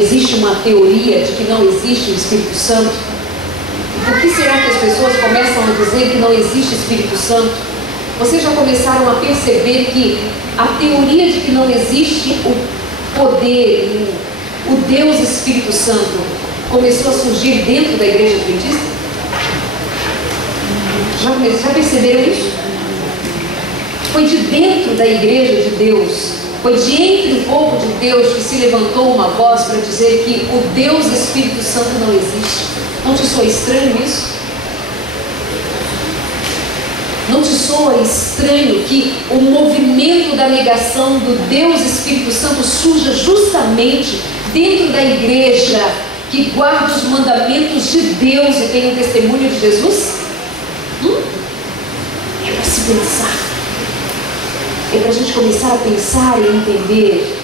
Existe uma teoria de que não existe o Espírito Santo. E por que será que as pessoas começam a dizer que não existe Espírito Santo? Vocês já começaram a perceber que a teoria de que não existe o poder, o Deus Espírito Santo, começou a surgir dentro da igreja adventista? Já perceberam isso? Foi de dentro da igreja de Deus, foi de entre o povo de Deus que se levantou uma voz para dizer que o Deus Espírito Santo não existe. Não te soa estranho isso? Não te soa estranho que o movimento da negação do Deus Espírito Santo surja justamente dentro da igreja que guarda os mandamentos de Deus e tem o testemunho de Jesus? É para se pensar. É para a gente começar a pensar e entender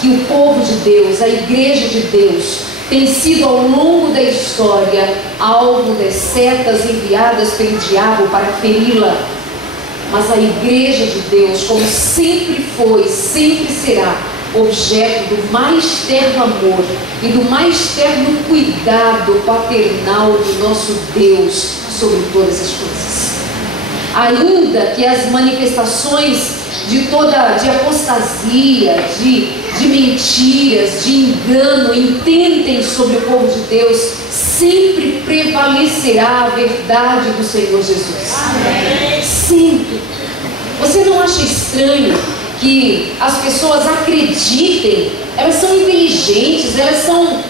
que o povo de Deus, a igreja de Deus, tem sido ao longo da história alvo das setas enviadas pelo diabo para feri-la. Mas a igreja de Deus, como sempre foi, sempre será objeto do mais terno amor e do mais terno cuidado paternal do nosso Deus sobre todas as coisas. Ainda que as manifestações de apostasia, de mentiras, de engano, intentem sobre o povo de Deus, sempre prevalecerá a verdade do Senhor Jesus. Amém. Sempre. Você não acha estranho que as pessoas acreditem? Elas são inteligentes, elas são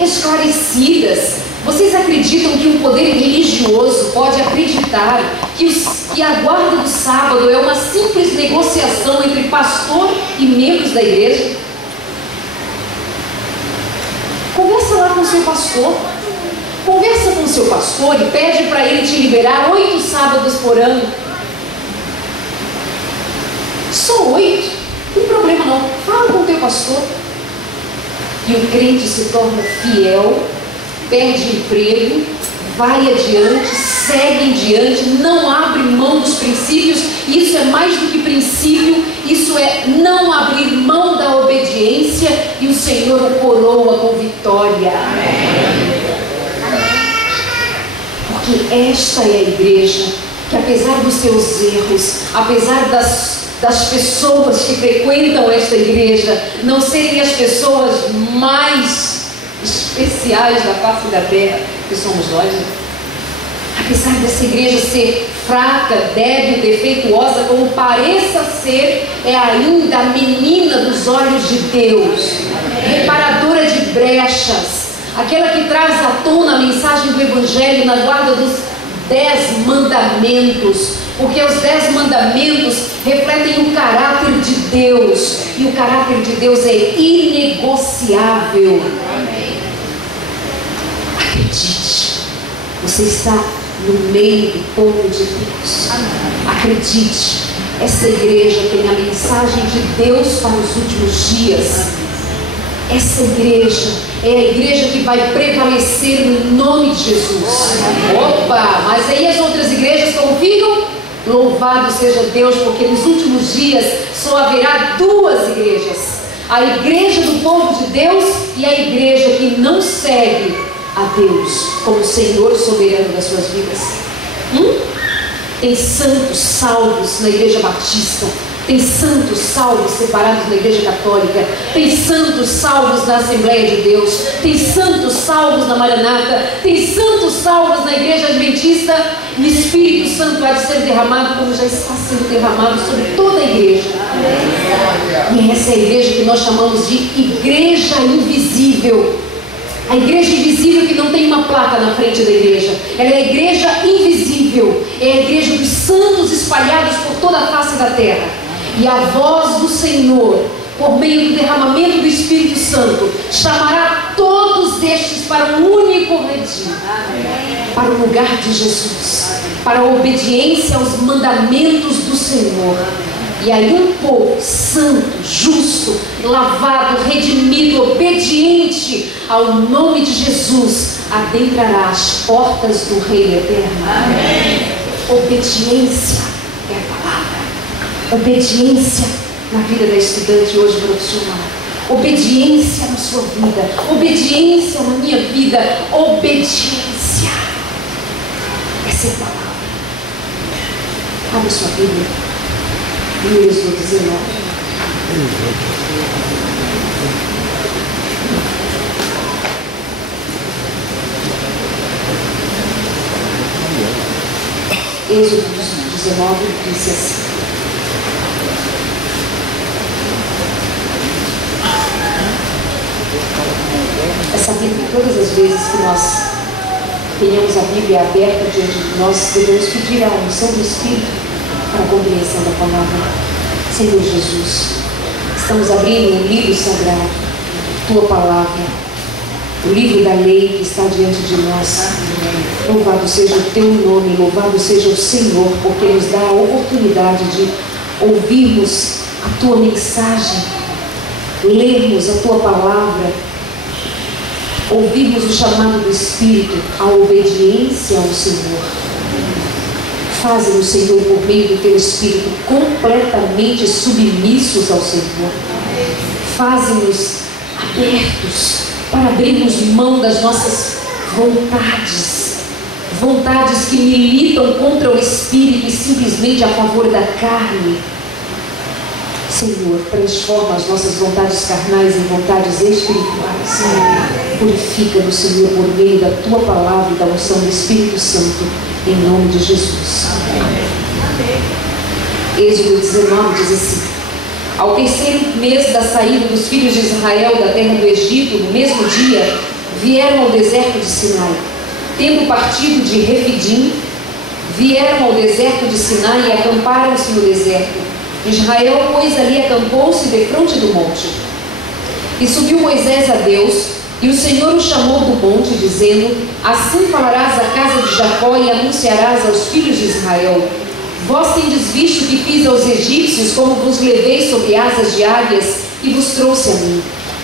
esclarecidas. Vocês acreditam que um poder religioso pode acreditar que a guarda do sábado é uma simples negociação entre pastor e membros da igreja? Conversa lá com o seu pastor. Conversa com o seu pastor e pede para ele te liberar 8 sábados por ano. Só 8? Não tem problema não. Fala com o teu pastor. E o crente se torna fiel, perde emprego, vai adiante, segue em diante, não abre mão dos princípios. Isso é mais do que princípio, isso é não abrir mão da obediência, e o Senhor o coroa com vitória. Amém. Porque esta é a igreja que, apesar dos seus erros, apesar das pessoas que frequentam esta igreja não serem as pessoas mais especiais da face da terra, que somos nós, né? Apesar dessa igreja ser fraca, débil, defeituosa, como pareça ser, é ainda a menina dos olhos de Deus, reparadora de brechas, aquela que traz à tona a mensagem do Evangelho na guarda dos 10 mandamentos, porque os 10 mandamentos refletem o caráter de Deus, e o caráter de Deus é inegociável. Acredite, você está no meio do povo de Deus. Acredite, essa igreja tem a mensagem de Deus para os últimos dias. Essa igreja é a igreja que vai prevalecer no nome de Jesus. Opa, mas aí as outras igrejas como ficam? Louvado seja Deus, porque nos últimos dias só haverá 2 igrejas: a igreja do povo de Deus e a igreja que não segue a Deus como Senhor soberano das suas vidas. Tem santos salvos na igreja batista, tem santos salvos separados na igreja católica, tem santos salvos na Assembleia de Deus, tem santos salvos na Maranata, tem santos salvos na igreja adventista, e o Espírito Santo há de ser derramado, como já está sendo derramado sobre toda a igreja. E essa é a igreja que nós chamamos de igreja invisível. A igreja invisível que não tem uma placa na frente da igreja. Ela é a igreja invisível. É a igreja dos santos espalhados por toda a face da terra. E a voz do Senhor, por meio do derramamento do Espírito Santo, chamará todos estes para um único redil, para o lugar de Jesus, para a obediência aos mandamentos do Senhor. E aí um povo santo, justo, lavado, redimido, obediente ao nome de Jesus adentrará as portas do Reino Eterno. Amém. Obediência é a palavra. Obediência na vida da estudante hoje profissional. obediência na sua vida, obediência na minha vida, obediência. Essa é a palavra. Abre sua Bíblia em Êxodo 19. Êxodo 19 diz assim: é sabido que todas as vezes que nós tenhamos a Bíblia aberta diante de nós, devemos pedir a unção do Espírito para a compreensão da palavra. Senhor Jesus, estamos abrindo um livro sagrado, Tua Palavra, o livro da lei que está diante de nós. Louvado seja o Teu nome, louvado seja o Senhor, porque nos dá a oportunidade de ouvirmos a Tua mensagem, lermos a Tua palavra, ouvirmos o chamado do Espírito, a obediência ao Senhor. Faze-nos, Senhor, por meio do Teu Espírito, completamente submissos ao Senhor. Faze-nos abertos para abrirmos mão das nossas vontades que militam contra o Espírito e simplesmente a favor da carne. Senhor, transforma as nossas vontades carnais em vontades espirituais. Purifica-nos, Senhor, por meio da Tua palavra e da unção do Espírito Santo, em nome de Jesus. Êxodo 19 diz assim: ao terceiro mês da saída dos filhos de Israel da terra do Egito, no mesmo dia, vieram ao deserto de Sinai. Tendo partido de Refidim, vieram ao deserto de Sinai e acamparam-se no deserto. Israel, pois, ali acampou-se defronte do monte. E subiu Moisés a Deus, e o Senhor o chamou do monte, dizendo: assim falarás à casa de Jacó e anunciarás aos filhos de Israel: vós tendes visto que fiz aos egípcios, como vos levei sobre asas de águias e vos trouxe a mim.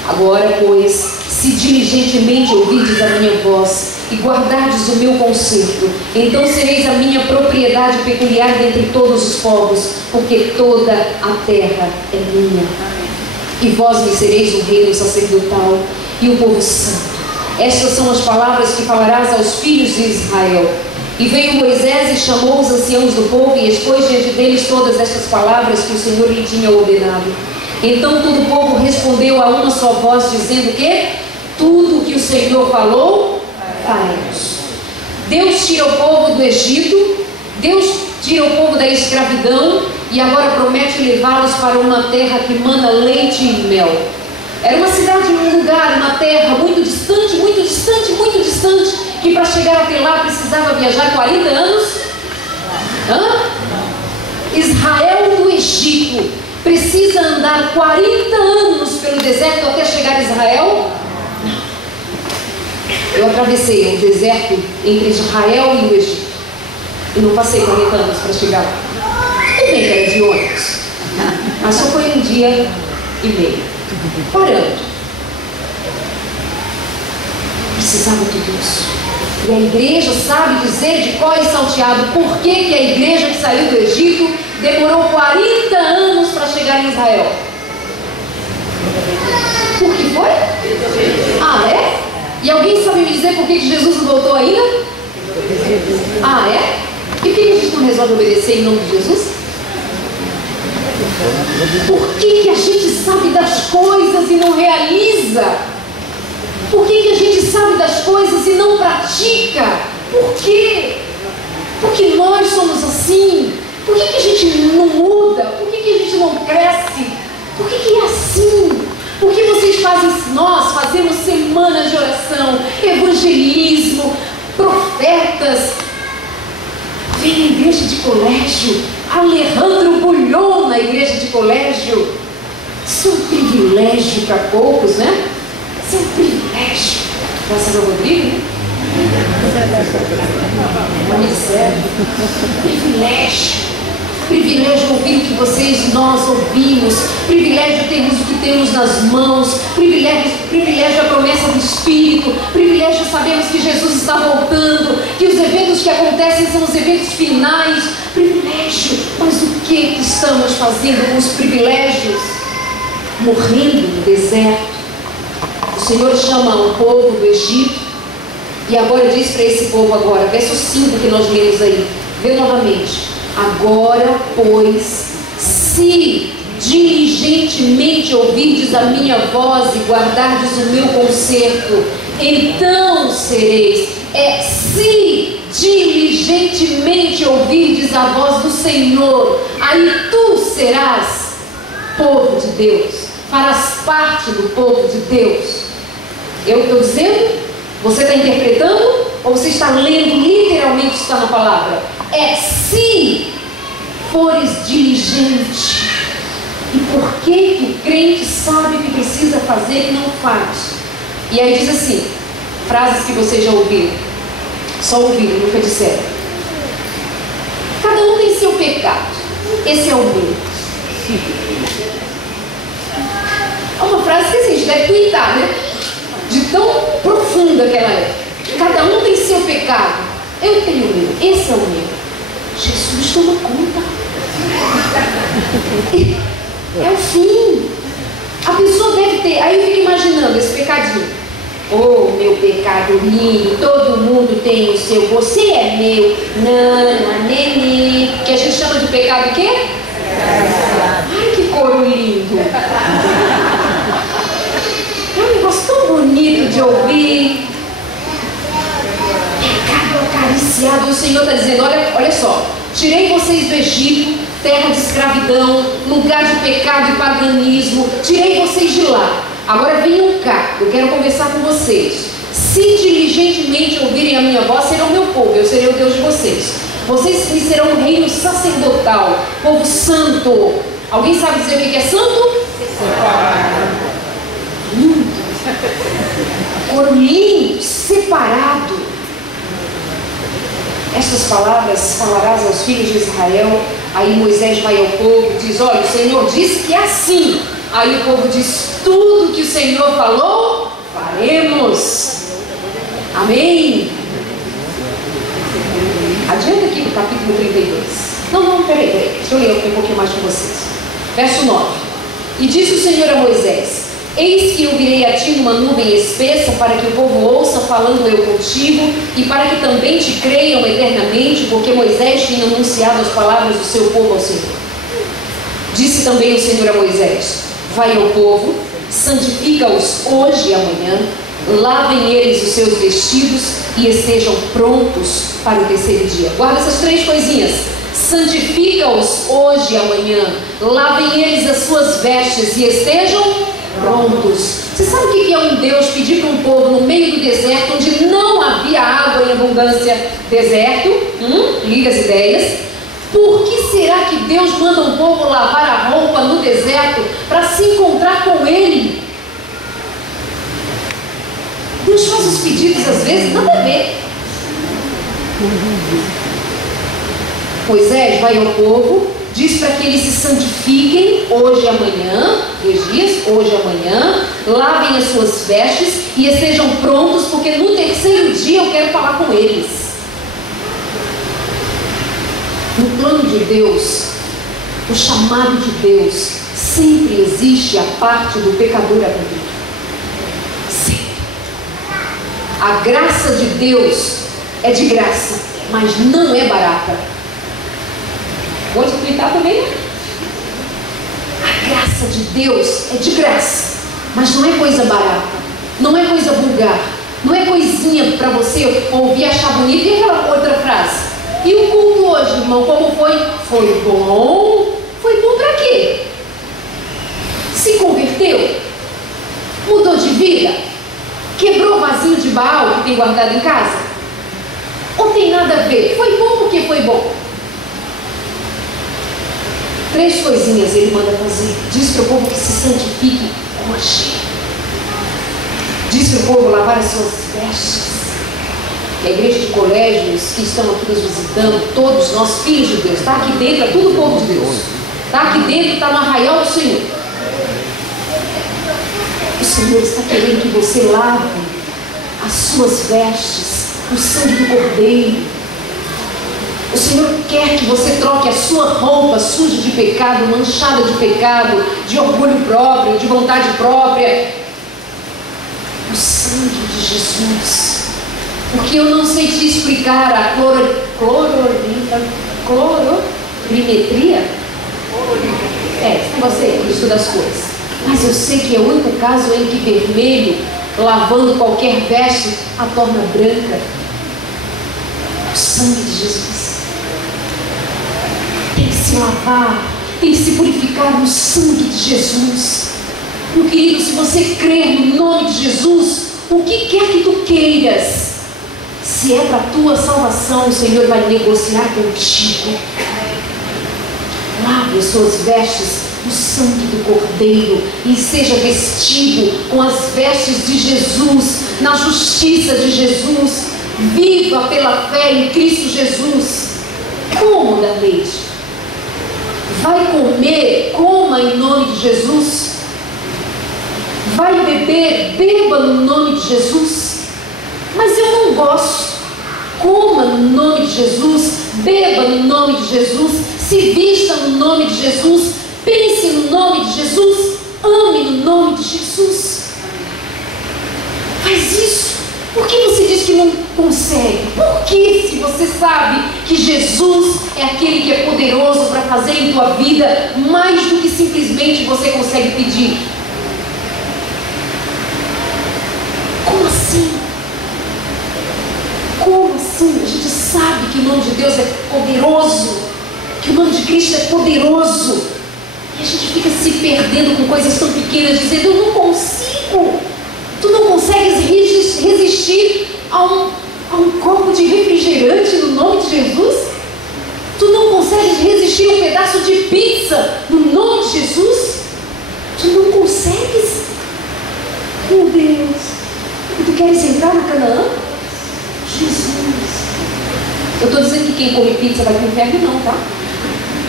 Agora, pois, se diligentemente ouvides a minha voz e guardardes o meu conserto, então sereis a minha propriedade peculiar dentre todos os povos, porque toda a terra é minha. E vós me sereis um reino sacerdotal e um povo santo. Estas são as palavras que falarás aos filhos de Israel. E veio Moisés e chamou os anciãos do povo e expôs diante deles todas estas palavras que o Senhor lhe tinha ordenado. Então todo o povo respondeu a uma só voz, dizendo que tudo o que o Senhor falou, faremos. Deus tira o povo do Egito, Deus tira o povo da escravidão e agora promete levá-los para uma terra que mana leite e mel. Era uma cidade, um lugar, uma terra muito distante, muito distante, muito distante, que para chegar até lá precisava viajar 40 anos. Israel do Egito precisa andar 40 anos pelo deserto até chegar a Israel? Eu atravessei o deserto entre Israel e o Egito e não passei 40 anos para chegar lá. Tudo bem que era de ônibus, mas só foi um dia e meio, parando. Precisava de Deus. E a igreja sabe dizer de cor e salteado por que a igreja que saiu do Egito demorou 40 anos para chegar em Israel. Por que foi? Ah, é? E alguém sabe me dizer por que Jesus não voltou ainda? Ah, é? E por que a gente não resolve obedecer em nome de Jesus? Por que a gente sabe das coisas e não realiza? Por que a gente sabe das coisas e não pratica? Por quê? Porque nós somos assim. Por que a gente não muda? Por que a gente não cresce? Por que é assim? Por que vocês fazem, nós fazemos semanas de oração, evangelismo, profetas? Vem à igreja de colégio, Alejandro Bulhon na igreja de colégio. Isso é um privilégio para poucos, né? Isso é um privilégio. Graças ao Rodrigo, né? Privilégio. Privilégio ouvir o que vocês, nós ouvimos. Privilégio termos o que temos nas mãos. Privilégio a promessa do Espírito. Privilégio sabermos que Jesus está voltando, que os eventos que acontecem são os eventos finais. Privilégio. Mas o que estamos fazendo com os privilégios? morrendo no deserto. O Senhor chama o povo do Egito e agora diz para esse povo agora, verso 5 que nós lemos aí, vê novamente: agora, pois, se diligentemente ouvirdes a minha voz e guardardes o meu conserto, então sereis. Se diligentemente ouvirdes a voz do Senhor, aí tu serás povo de Deus, farás parte do povo de Deus. Eu estou dizendo? Você está interpretando? Ou você está lendo literalmente o que está na palavra? Se fores diligente. E por que o crente sabe o que precisa fazer e não faz? E aí diz assim, frases que você já ouviu, só ouviram, nunca disseram. Cada um tem seu pecado, esse é o meu. É uma frase que assim, a gente deve twittar, né? De tão profunda que ela é. Cada um tem seu pecado, eu tenho o meu, esse é o meu. Jesus toma conta. É o fim. A pessoa deve ter. Aí eu fico imaginando esse pecadinho. Oh, meu pecado lindo, todo mundo tem o seu, você é meu. Nana, nenê. Que a gente chama de pecado o quê? Ai, que coro lindo. É um negócio tão bonito de ouvir. Pecado acariciado. O Senhor está dizendo, olha só. Tirei vocês do Egito, terra de escravidão, lugar de pecado e paganismo. Tirei vocês de lá. Agora venham cá, eu quero conversar com vocês. Se diligentemente ouvirem a minha voz, serão meu povo, eu serei o Deus de vocês. Vocês me serão um reino sacerdotal, povo santo. Alguém sabe dizer o que é santo? Lindo. Coro lindo, separado. Estas palavras falarás aos filhos de Israel. Aí Moisés vai ao povo e diz, olha, o Senhor disse que é assim. Aí o povo diz, tudo que o Senhor falou, faremos. Amém? Adianta aqui no capítulo 32. Não, peraí, deixa eu ler um pouquinho mais com vocês. Verso 9. E disse o Senhor a Moisés, eis que eu virei a ti numa nuvem espessa, para que o povo ouça falando eu contigo, e para que também te creiam eternamente, porque Moisés tinha anunciado as palavras do seu povo ao Senhor. Disse também o Senhor a Moisés, vai ao povo, santifica-os hoje e amanhã, lavem eles os seus vestidos e estejam prontos para o terceiro dia. Guarda essas três coisinhas. Santifica-os hoje e amanhã, lavem eles as suas vestes e estejam prontos. Você sabe o que é um Deus pedir para um povo no meio do deserto, onde não havia água em abundância? Deserto, liga as ideias. Por que será que Deus manda um povo lavar a roupa no deserto para se encontrar com Ele? Deus faz os pedidos às vezes, nada a ver. Moisés vai ao povo, diz para que eles se santifiquem hoje e amanhã, 2 dias, hoje e amanhã, lavem as suas vestes e estejam prontos, porque no terceiro dia eu quero falar com eles. No plano de Deus, o chamado de Deus, sempre existe a parte do pecador arrependido. Sempre. A graça de Deus é de graça, mas não é barata. Pode twittar também, né? A graça de Deus é de graça, mas não é coisa barata, não é coisa vulgar, não é coisinha para você ouvir, achar bonito. E aquela outra frase? E o culto hoje, irmão, como foi? Foi bom. Foi bom para quê? Se converteu? Mudou de vida? Quebrou o vasinho de Baal que tem guardado em casa? Ou tem nada a ver? Foi bom porque foi bom. 3 coisinhas ele manda fazer. Diz para o povo que se santifique hoje. Diz para o povo lavar as suas vestes. A igreja de colégios que estão aqui nos visitando, todos nós filhos de Deus, está aqui dentro, é tudo povo de Deus. Está aqui dentro, está no arraial do Senhor. O Senhor está querendo que você lave as suas vestes, o sangue do Cordeiro. O Senhor quer que você troque a sua roupa suja de pecado, manchada de pecado, de orgulho próprio, de vontade própria, o sangue de Jesus. Porque eu não sei te explicar a colorimetria. Você que estuda as cores. Mas eu sei que é o único caso em que vermelho, lavando qualquer veste, a torna branca. O sangue de Jesus. Tem que se lavar, tem que se purificar no sangue de Jesus. Meu querido, se você crer no nome de Jesus, o que quer que tu queiras, se é para a tua salvação, o Senhor vai negociar contigo. Lave as suas vestes no sangue do Cordeiro e seja vestido com as vestes de Jesus, na justiça de Jesus. Viva pela fé em Cristo Jesus. Coma da leite. Vai comer, coma em nome de Jesus. Vai beber, beba no nome de Jesus. Mas eu não gosto. Coma no nome de Jesus, beba no nome de Jesus, se vista no nome de Jesus, pense no nome de Jesus, ame no nome de Jesus. Faz isso. Por que você diz que não consegue? Por que, se você sabe que Jesus é aquele que é poderoso para fazer em tua vida mais do que simplesmente você consegue pedir? Como assim? Como assim? A gente sabe que o nome de Deus é poderoso, que o nome de Cristo é poderoso, e a gente fica se perdendo com coisas tão pequenas, dizendo: eu não consigo. Tu não consegues resistir a um copo de refrigerante no nome de Jesus? Tu não consegues resistir a um pedaço de pizza no nome de Jesus? Tu não consegues? Meu Deus, tu queres entrar na Canaã? Jesus. Eu estou dizendo que quem come pizza vai para o inferno, não, tá?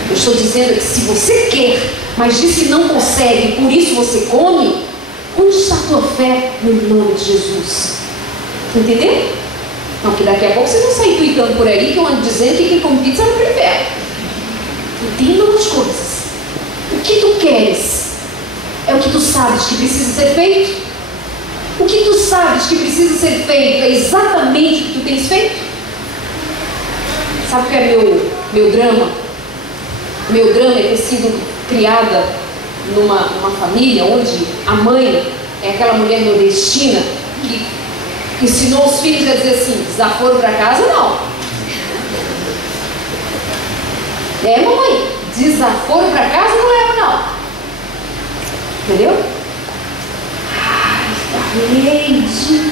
Eu estou dizendo que se você quer, mas diz que não consegue, por isso você come, onde está a tua fé no nome de Jesus? Entendeu? Não, que daqui a pouco você não sai tweetando por aí que eu ando dizendo que quem come pizza vai para o inferno. Entendam as coisas. O que tu queres é o que tu sabes que precisa ser feito. O que tu sabes que precisa ser feito é exatamente o que tu tens feito. Sabe o que é meu drama? Meu drama é ter sido criada numa família onde a mãe é aquela mulher nordestina que ensinou os filhos a dizer assim: desaforo para casa não. Mamãe, desaforo para casa não leva não. Entendeu? Leite.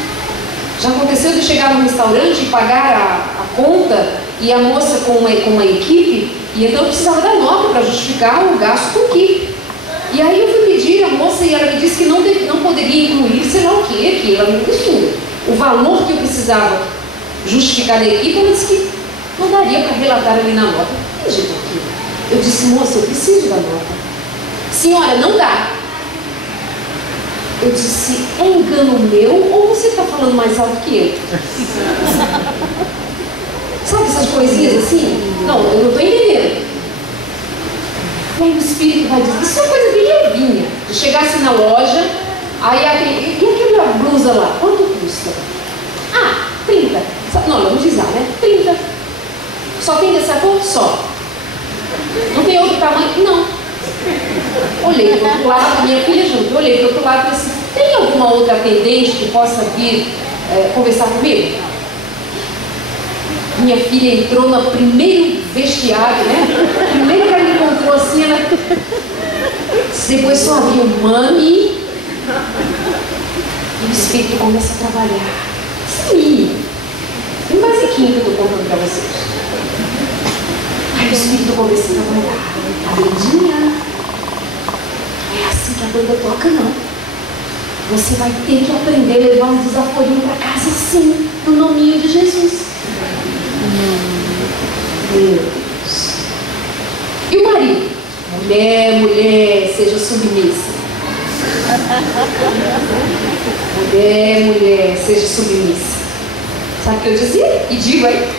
Já aconteceu de chegar no restaurante e pagar a conta e a moça com uma equipe, e então eu precisava da nota para justificar o gasto com equipe. E aí eu fui pedir a moça e ela me disse que não poderia incluir sei lá o que ela me disse, o valor que eu precisava justificar da equipe. Ela disse que não daria para relatar ali na nota. Eu disse: moça, eu preciso da nota. Senhora, não dá. Eu disse: é engano meu ou você está falando mais alto que eu? Sabe essas coisinhas assim? Não, eu não estou entendendo. E aí o Espírito vai dizer: isso é uma coisa bem levinha. De chegar assim na loja, aí e aquela blusa lá, quanto custa? 30. Não, vamos dizer, né? 30. Só tem dessa cor? Só. Não tem outro tamanho? Não. Olhei para o outro lado, minha filha junto, eu olhei para o outro lado e falei assim: tem alguma outra atendente que possa vir conversar comigo? Minha filha entrou no primeiro vestiário, né? Primeiro que ela me encontrou assim, ela... Depois só abriu mami. E o Espírito começa a trabalhar. Sim. Tem basiquinho que eu estou contando para vocês. Aí o Espírito começa a trabalhar. A lindinha. É assim que a banda toca, não. Você vai ter que aprender a levar um desaforinho para casa, sim, no nominho de Jesus. Deus. E o marido? Mulher, seja submissa. Mulher, seja submissa. Sabe o que eu dizia? E digo aí.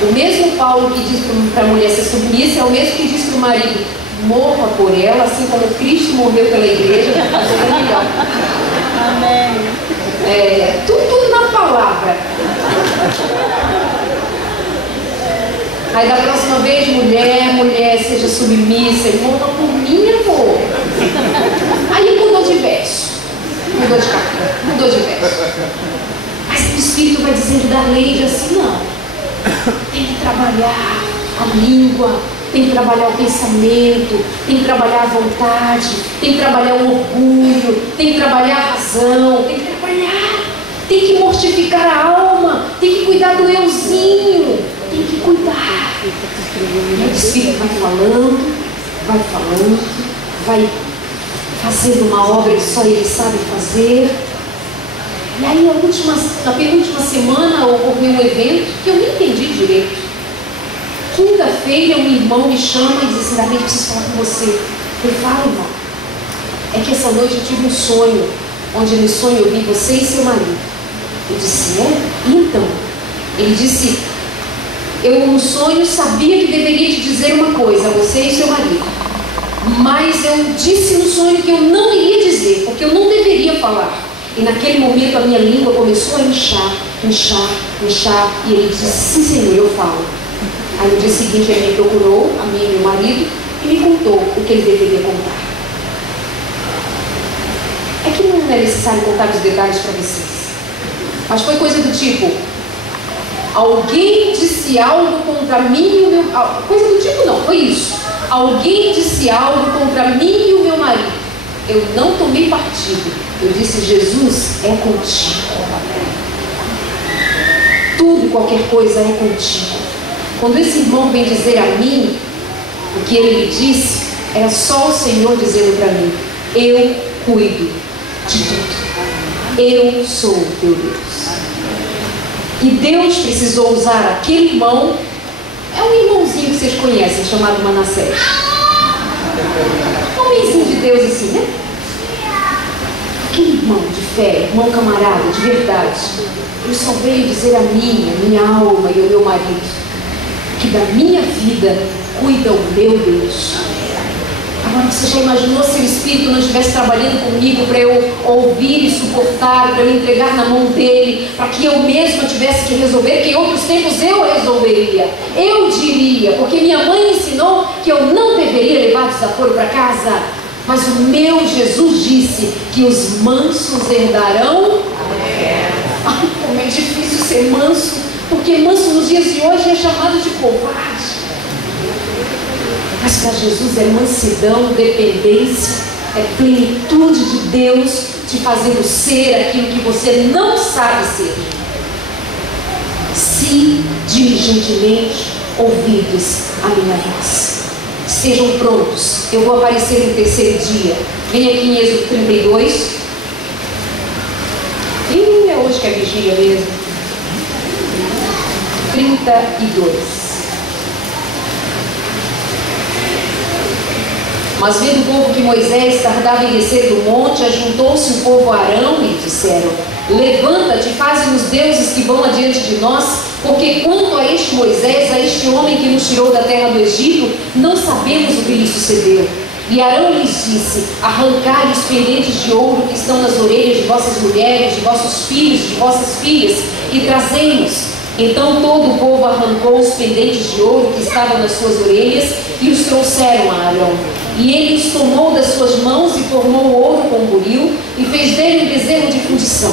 O mesmo Paulo que diz para a mulher ser submissa é o mesmo que diz para o marido: morra por ela, assim como Cristo morreu pela igreja, para fazer melhor. Amém. Tudo na palavra. Aí da próxima vez, mulher, seja submissa, e morra por mim, amor. Aí mudou de verso. Mudou de capítulo, mudou de verso. Mas o Espírito vai dizendo da lei assim, não. Tem que trabalhar a língua, tem que trabalhar o pensamento, tem que trabalhar a vontade, tem que trabalhar o orgulho, tem que trabalhar a razão, tem que trabalhar, tem que mortificar a alma, tem que cuidar do euzinho, tem que cuidar. E o Espírito vai vai fazendo uma obra que só Ele sabe fazer. E aí na penúltima semana ocorreu um evento que eu nem entendi direito. Quinta-feira um irmão me chama e diz assim: Davi, preciso falar com você. Eu falo, irmão, é que essa noite eu tive um sonho, onde no sonho eu vi você e seu marido. Eu disse: e então? Ele disse: eu no sonho sabia que deveria te dizer uma coisa, você e seu marido, mas eu disse no sonho que eu não iria dizer, porque eu não deveria falar. E naquele momento a minha língua começou a inchar, e ele disse: sim, Senhor, eu falo. Aí no dia seguinte ele me procurou, a mim e meu marido, e me contou o que ele deveria contar. É que não é necessário contar os detalhes para vocês, mas foi coisa do tipo: alguém disse algo contra mim e o meu... Coisa do tipo não, foi isso. Alguém disse algo contra mim e o meu marido. Eu não tomei partido. Eu disse: Jesus é contigo. Tudo e qualquer coisa é contigo. Quando esse irmão vem dizer a mim o que ele me disse, era só o Senhor dizendo para mim: eu cuido de tudo. Eu sou o teu Deus. E Deus precisou usar aquele irmão. É um irmãozinho que vocês conhecem, chamado Manassés. Um homenzinho de Deus assim, né? Aquele irmão de fé, irmão camarada, de verdade. Ele só veio dizer a minha alma e ao meu marido que da minha vida cuida o meu Deus. Agora, você já imaginou se o Espírito não estivesse trabalhando comigo para eu ouvir e suportar, para eu entregar na mão dele, para que eu mesma tivesse que resolver, que em outros tempos eu resolveria, eu diria, porque minha mãe ensinou que eu não deveria levar desaforo para casa, mas o meu Jesus disse que os mansos herdarão. Ai, como é difícil ser manso, porque manso nos dias de hoje é chamado de covarde. Mas para Jesus é mansidão, dependência, é plenitude de Deus te fazendo ser aquilo que você não sabe ser. Se diligentemente ouvirdes a minha voz. Estejam prontos, eu vou aparecer no terceiro dia. Vem aqui em Êxodo 32. E é hoje que é vigília mesmo. 32. Mas vendo o povo que Moisés tardava em descer do monte, ajuntou-se o povo a Arão e disseram: levanta-te, faze-nos deuses que vão adiante de nós, porque quanto a este Moisés, a este homem que nos tirou da terra do Egito, não sabemos o que lhe sucedeu. E Arão lhes disse: arrancai os pendentes de ouro que estão nas orelhas de vossas mulheres, de vossos filhos, de vossas filhas, e trazei-nos. Então todo o povo arrancou os pendentes de ouro que estavam nas suas orelhas e os trouxeram a Arão. E ele os tomou das suas mãos e formou o ouro com um buril e fez dele um bezerro de fundição.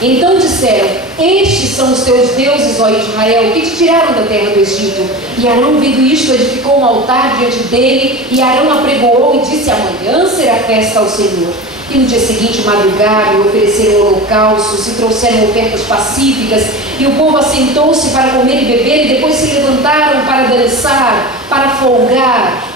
Então disseram: estes são os teus deuses, ó Israel, que te tiraram da terra do Egito. E Arão, vendo isto, edificou um altar diante dele, e Arão apregoou e disse: amanhã será festa ao Senhor. E no dia seguinte madrugaram e ofereceram holocaustos e trouxeram ofertas pacíficas, e o povo assentou-se para comer e beber, e depois se levantaram para dançar, para folgar.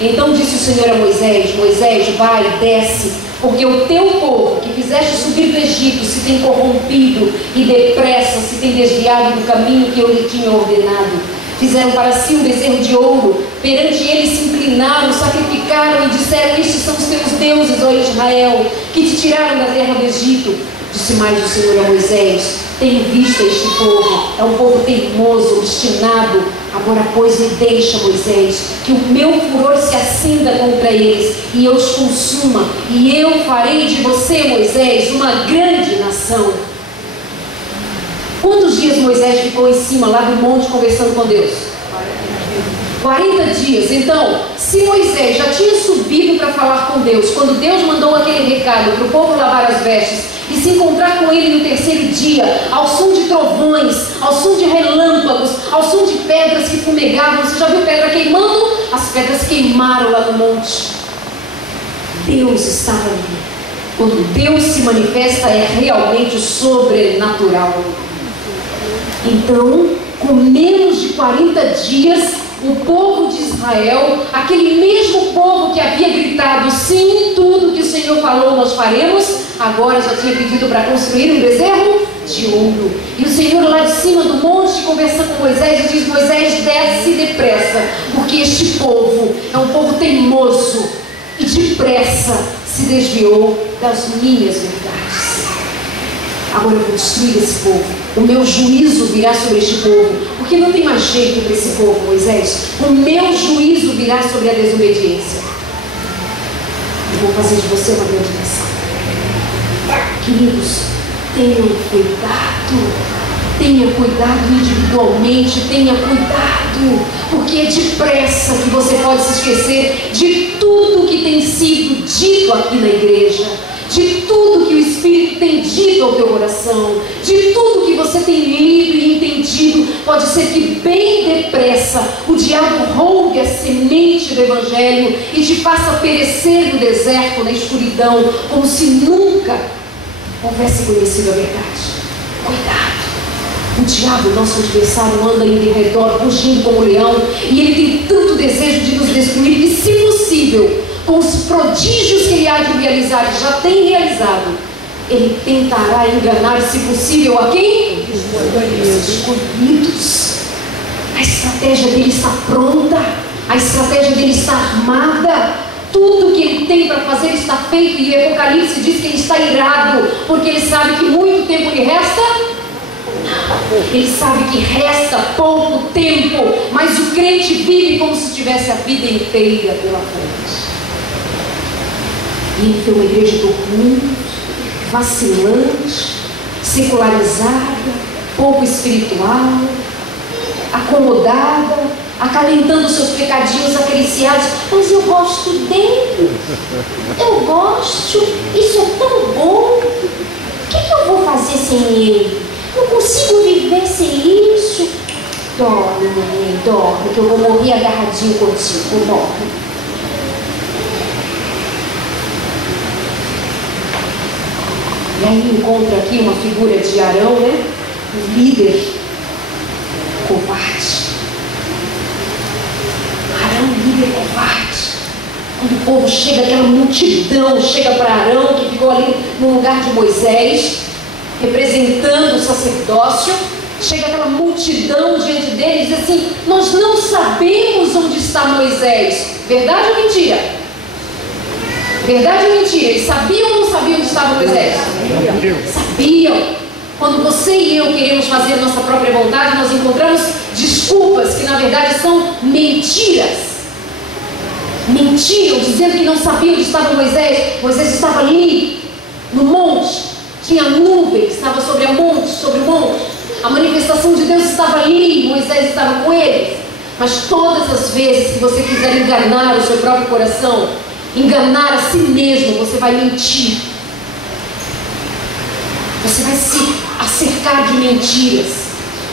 Então disse o Senhor a Moisés: Moisés, vai, desce, porque o teu povo que fizeste subir do Egito se tem corrompido e depressa se tem desviado do caminho que eu lhe tinha ordenado. Fizeram para si um bezerro de ouro, perante ele se inclinaram, sacrificaram e disseram: estes são os teus deuses, ó Israel, que te tiraram da terra do Egito. Disse mais o Senhor a Moisés: tenho visto este povo, é um povo teimoso, obstinado. Agora, pois, me deixa, Moisés, que o meu furor se acenda contra eles e eu os consuma, e eu farei de você, Moisés, uma grande nação. Quantos dias Moisés ficou em cima lá do monte conversando com Deus? 40 dias. Então, se Moisés já tinha subido para falar com Deus, quando Deus mandou aquele recado para o povo lavar as vestes e se encontrar com ele no terceiro dia, ao som de trovões, ao som de relâmpagos, ao som de pedras que fumegavam. Você já viu pedra queimando? As pedras queimaram lá no monte. Deus estava ali. Quando Deus se manifesta, é realmente sobrenatural. Então, com menos de 40 dias, o povo de Israel, aquele mesmo povo que havia gritado sim, tudo que o Senhor falou nós faremos, agora já tinha pedido para construir um bezerro de ouro. E o Senhor lá de cima do monte conversa com Moisés e diz: Moisés, desce depressa, porque este povo é um povo teimoso e depressa se desviou das minhas verdades. Agora eu vou destruir esse povo. O meu juízo virá sobre este povo, porque não tem mais jeito para esse povo, Moisés. O meu juízo virá sobre a desobediência. Eu vou fazer de você uma grande nação. Queridos, tenham cuidado. Tenha cuidado individualmente, tenha cuidado, porque é depressa que você pode se esquecer de tudo que tem sido dito aqui na igreja, de tudo que o Espírito tem dito ao teu coração, de tudo que você tem lido e entendido. Pode ser que bem depressa o diabo roube a semente do Evangelho e te faça perecer no deserto, na escuridão, como se nunca houvesse conhecido a verdade. Cuidado! O diabo, nosso adversário, anda em redor, rugindo como leão, e ele tem tanto desejo de nos destruir que, se possível, com os prodígios que ele há de realizar, já tem realizado, ele tentará enganar, se possível, a quem? Os escolhidos. A estratégia dele está pronta, a estratégia dele está armada. Tudo que ele tem para fazer está feito, e o Apocalipse diz que ele está irado, porque ele sabe que muito tempo lhe resta. Ele sabe que resta pouco tempo, mas o crente vive como se tivesse a vida inteira pela frente. E ele tem uma igreja dormente, vacilante, secularizada, pouco espiritual, acomodada, acalentando seus pecadinhos acariciados. Mas eu gosto dele, eu gosto, isso é tão bom. O que eu vou fazer sem ele? Não consigo viver sem isso. Dorme, neném, dorme, que eu vou morrer agarradinho contigo. Dorme. E aí encontra aqui uma figura de Arão, né? Um líder covarde. Arão, líder covarde. Quando o povo chega, aquela multidão chega para Arão, que ficou ali no lugar de Moisés, representando o sacerdócio, chega aquela multidão diante dele e diz assim: nós não sabemos onde está Moisés. Verdade ou mentira? Verdade ou mentira? Eles sabiam ou não sabiam onde estava Moisés? Sabiam. Quando você e eu queremos fazer a nossa própria vontade, nós encontramos desculpas que na verdade são mentiras. Mentiram, dizendo que não sabiam onde estava Moisés. Moisés estava ali no monte. Tinha nuvem que estava sobre o monte. A manifestação de Deus estava ali, Moisés estava com eles. Mas todas as vezes que você quiser enganar o seu próprio coração, enganar a si mesmo, você vai mentir. Você vai se acercar de mentiras.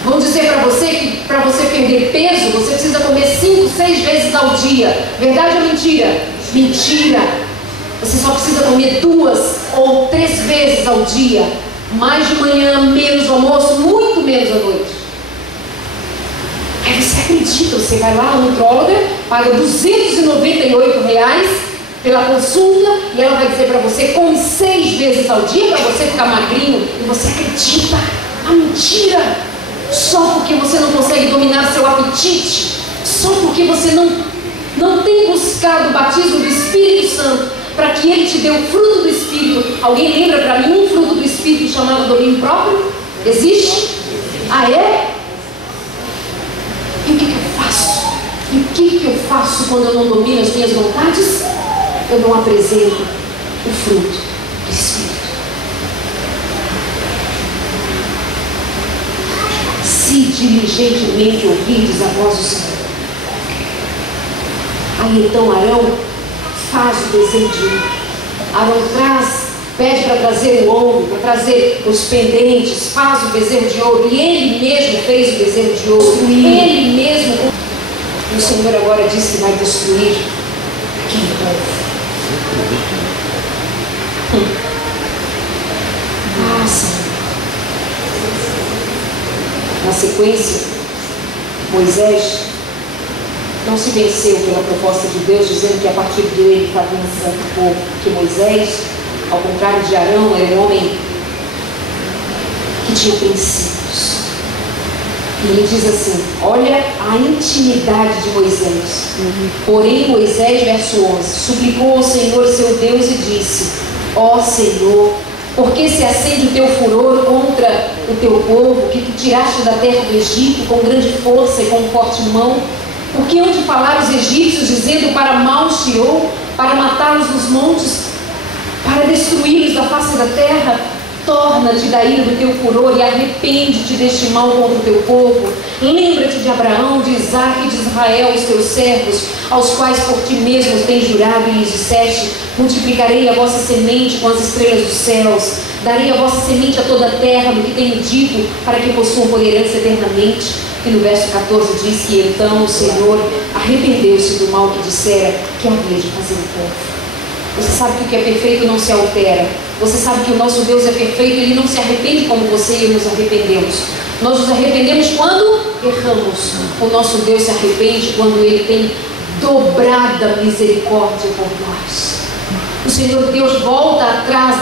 Vão dizer para você que para você perder peso, você precisa comer 5, 6 vezes ao dia. Verdade ou mentira? Mentira. Você só precisa comer 2 ou 3 vezes ao dia. Mais de manhã, menos no almoço, muito menos à noite. Aí você acredita, você vai lá, a nutróloga, paga R$298 pela consulta, e ela vai dizer para você: come 6 vezes ao dia para você ficar magrinho. E você acredita. A mentira. Só porque você não consegue dominar seu apetite, só porque você não tem buscado o batismo do Espírito Santo, para que ele te dê o fruto do Espírito. Alguém lembra para mim um fruto do Espírito chamado domínio próprio? Existe? Ah, é? E o que eu faço? E o que eu faço quando eu não domino as minhas vontades? Eu não apresento o fruto do Espírito. Se diligentemente ouvirdes a voz do Senhor. Aí então Arão faz o bezerro de ouro. Arão pede para trazer o ouro, para trazer os pendentes, faz o bezerro de ouro. E ele mesmo fez o bezerro de ouro. Ele mesmo. O Senhor agora diz que vai destruir aquele povo. Ah, Senhor. Na sequência, Moisés não se venceu pela proposta de Deus, dizendo que a partir dele estava vencendo o povo, porque Moisés, ao contrário de Arão, era um homem que tinha princípios. E ele diz assim, olha a intimidade de Moisés. Porém Moisés, verso 11, suplicou ao Senhor seu Deus e disse, ó Senhor, por que se acende o teu furor contra o teu povo, que tu tiraste da terra do Egito com grande força e com forte mão? Porque hão de falar os egípcios, dizendo, para mal os tirou, para matá-los nos montes, para destruí-los da face da terra? Torna-te da ira do teu furor e arrepende-te deste mal contra o teu povo. Lembra-te de Abraão, de Isaque e de Israel, os teus servos, aos quais por ti mesmo tens jurado e lhes disseste, multiplicarei a vossa semente com as estrelas dos céus, darei a vossa semente a toda a terra, no que tenho dito, para que possuam por herança eternamente. E no verso 14 diz que então o Senhor arrependeu-se do mal que dissera que havia de fazer o povo. Você sabe que o que é perfeito não se altera. Você sabe que o nosso Deus é perfeito, Ele não se arrepende como você e eu nos arrependemos. Nós nos arrependemos quando erramos. O nosso Deus se arrepende quando Ele tem dobrada misericórdia por nós. O Senhor Deus volta atrás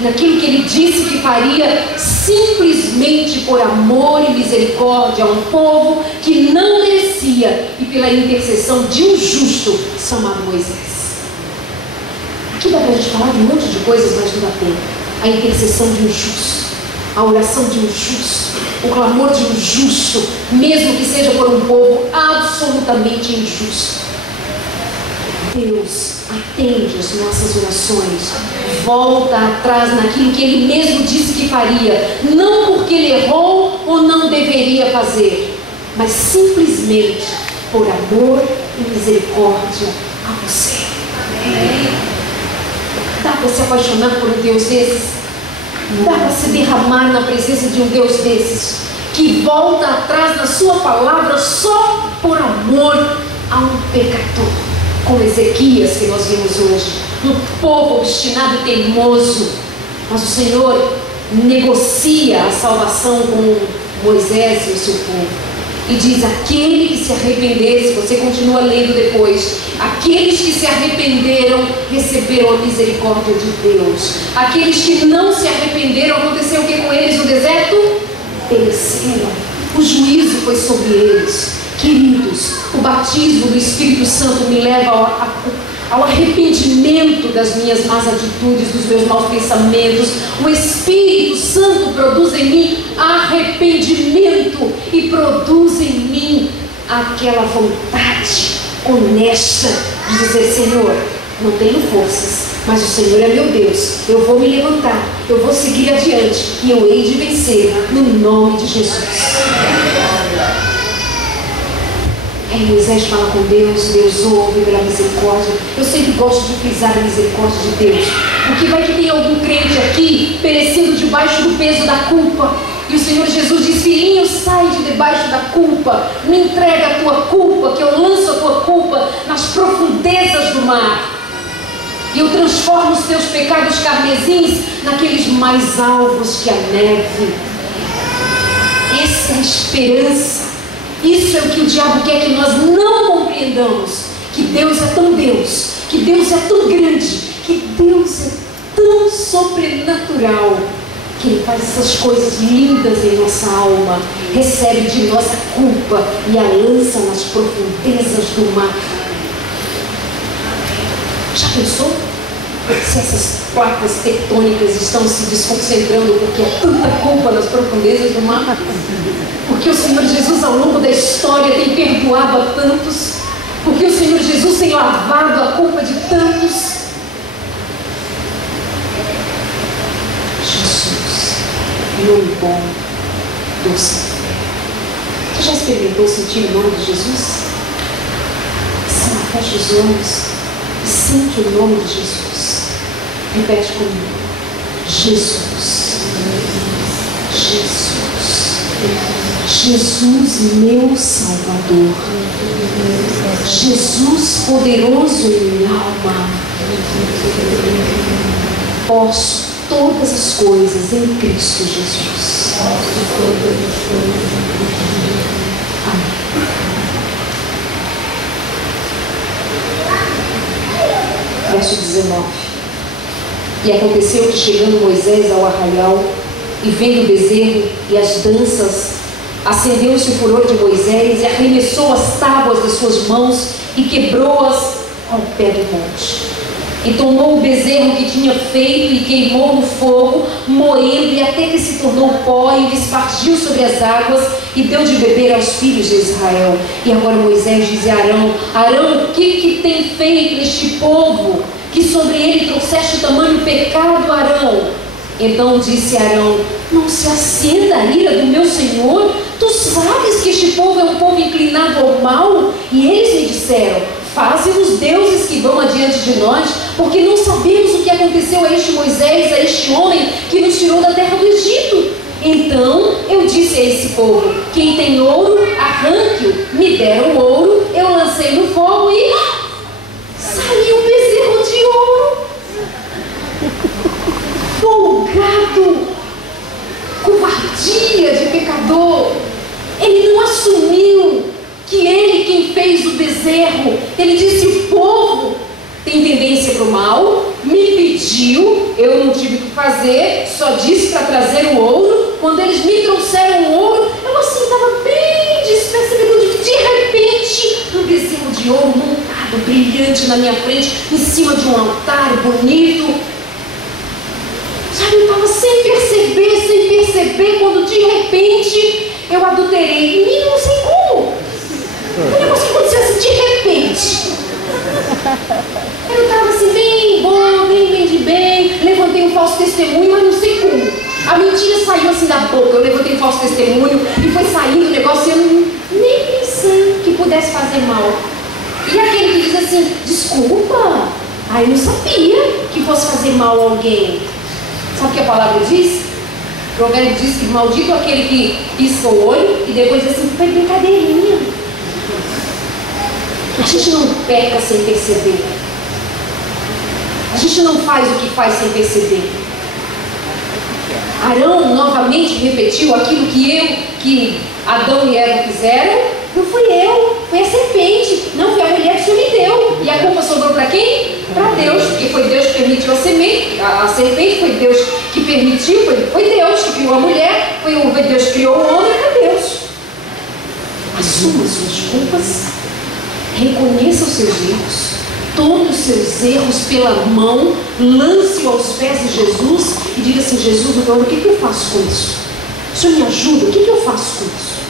naquilo que Ele disse que faria, simplesmente por amor e misericórdia a um povo que não merecia, e pela intercessão de um justo chamado Moisés. Aqui dá para a gente falar de um monte de coisas, mas não dá tempo. A intercessão de um justo, a oração de um justo, o clamor de um justo, mesmo que seja por um povo absolutamente injusto. Deus atende as nossas orações, volta atrás naquilo que Ele mesmo disse que faria, não porque Ele errou ou não deveria fazer, mas simplesmente por amor e misericórdia a você. Amém. Dá para se apaixonar por um Deus desses? Dá para se derramar na presença de um Deus desses, que volta atrás na sua palavra só por amor a um pecador, como Ezequias que nós vimos hoje, um povo obstinado e teimoso. Mas o Senhor negocia a salvação com Moisés e o seu povo. E diz, aquele que se arrepender, se você continua lendo depois, aqueles que se arrependeram receberam a misericórdia de Deus. Aqueles que não se arrependeram, aconteceu o que com eles no deserto? Pereceram. O juízo foi sobre eles. Queridos, o batismo do Espírito Santo me leva ao arrependimento das minhas más atitudes, dos meus maus pensamentos. O Espírito Santo produz em mim arrependimento e produz em mim aquela vontade honesta de dizer, Senhor, não tenho forças, mas o Senhor é meu Deus, eu vou me levantar, eu vou seguir adiante e eu hei de vencer no nome de Jesus. Aí Moisés fala com Deus, Deus ouve pela misericórdia. Eu sempre gosto de frisar a misericórdia de Deus, porque vai que tem algum crente aqui perecendo debaixo do peso da culpa, e o Senhor Jesus diz, filhinho, sai de debaixo da culpa, me entrega a tua culpa, que eu lanço a tua culpa nas profundezas do mar, e eu transformo os teus pecados carmesins naqueles mais alvos que a neve. Essa é a esperança. Isso é o que o diabo quer que nós não compreendamos, que Deus é tão Deus, que Deus é tão grande, que Deus é tão sobrenatural, que Ele faz essas coisas lindas em nossa alma, recebe de nós a culpa e a lança nas profundezas do mar. Já pensou? se essas placas tectônicas estão se desconcentrando porque há tanta culpa nas profundezas do mar, porque o Senhor Jesus ao longo da história tem perdoado a tantos, porque o Senhor Jesus tem lavado a culpa de tantos. Jesus, nome bom, doce. Você já experimentou sentir o nome de Jesus? Sim, feche os olhos e sente o nome de Jesus. Repete comigo: Jesus, Jesus, Jesus, meu Salvador, Jesus poderoso em minha alma. Posso todas as coisas em Cristo Jesus. Amém. Verso 19. E aconteceu que, chegando Moisés ao arraial e vendo o bezerro e as danças, acendeu-se o furor de Moisés e arremessou as tábuas das suas mãos e quebrou-as ao pé do monte. E tomou o bezerro que tinha feito e queimou no fogo, moendo, e até que se tornou pó, e o espargiu sobre as águas, e deu de beber aos filhos de Israel. E agora Moisés disse a Arão: Arão, o que tem feito este povo, que sobre ele trouxeste tamanho pecado, Arão? Então disse Arão: não se acenda a ira do meu Senhor? Tu sabes que este povo é um povo inclinado ao mal? E eles me disseram: faze-nos deuses que vão adiante de nós, porque não sabemos o que aconteceu a este Moisés, a este homem que nos tirou da terra do Egito. Então eu disse a esse povo: quem tem ouro, arranque-o. Me deram ouro, eu lancei no fogo e saiu um bezerro de ouro. Folgado, covardia de pecador. Ele não assumiu que ele quem fez o bezerro. Ele disse: o povo tem tendência para o mal, me pediu, eu não tive o que fazer, só disse para trazer o ouro. Quando eles me trouxeram o ouro, eu assim estava bem despercebido. De repente, um bezerro de ouro montado, brilhante na minha frente, em cima de um altar bonito. Sabe, eu estava sem perceber, quando de repente eu adulterei. E não sei como. O negócio aconteceu assim de repente. Eu estava assim, bem bom, bem de bem. Levantei um falso testemunho, mas não sei como. A mentira saiu assim da boca. Eu levantei um falso testemunho e foi saindo o negócio. E eu nem pensei que pudesse fazer mal. E aquele que diz assim: desculpa, eu não sabia que fosse fazer mal a alguém. Sabe o que a palavra diz? O provérbio diz que maldito aquele que pisca o olho e depois diz assim: foi brincadeirinha. A gente não peca sem perceber. A gente não faz o que faz sem perceber. Arão novamente repetiu aquilo que Adão e Eva fizeram. Não fui eu, foi a serpente. Não, foi a mulher que o Senhor me deu. E a culpa sobrou para quem? Para Deus, porque foi Deus que permitiu a semente. A serpente foi Deus que permitiu, foi Deus que criou a mulher, foi Deus que criou o homem, foi Deus. Assuma suas culpas, reconheça os seus erros, tome os seus erros pela mão, lance-o aos pés de Jesus e diga assim: Jesus, então, o que eu faço com isso? O Senhor me ajuda, o que eu faço com isso?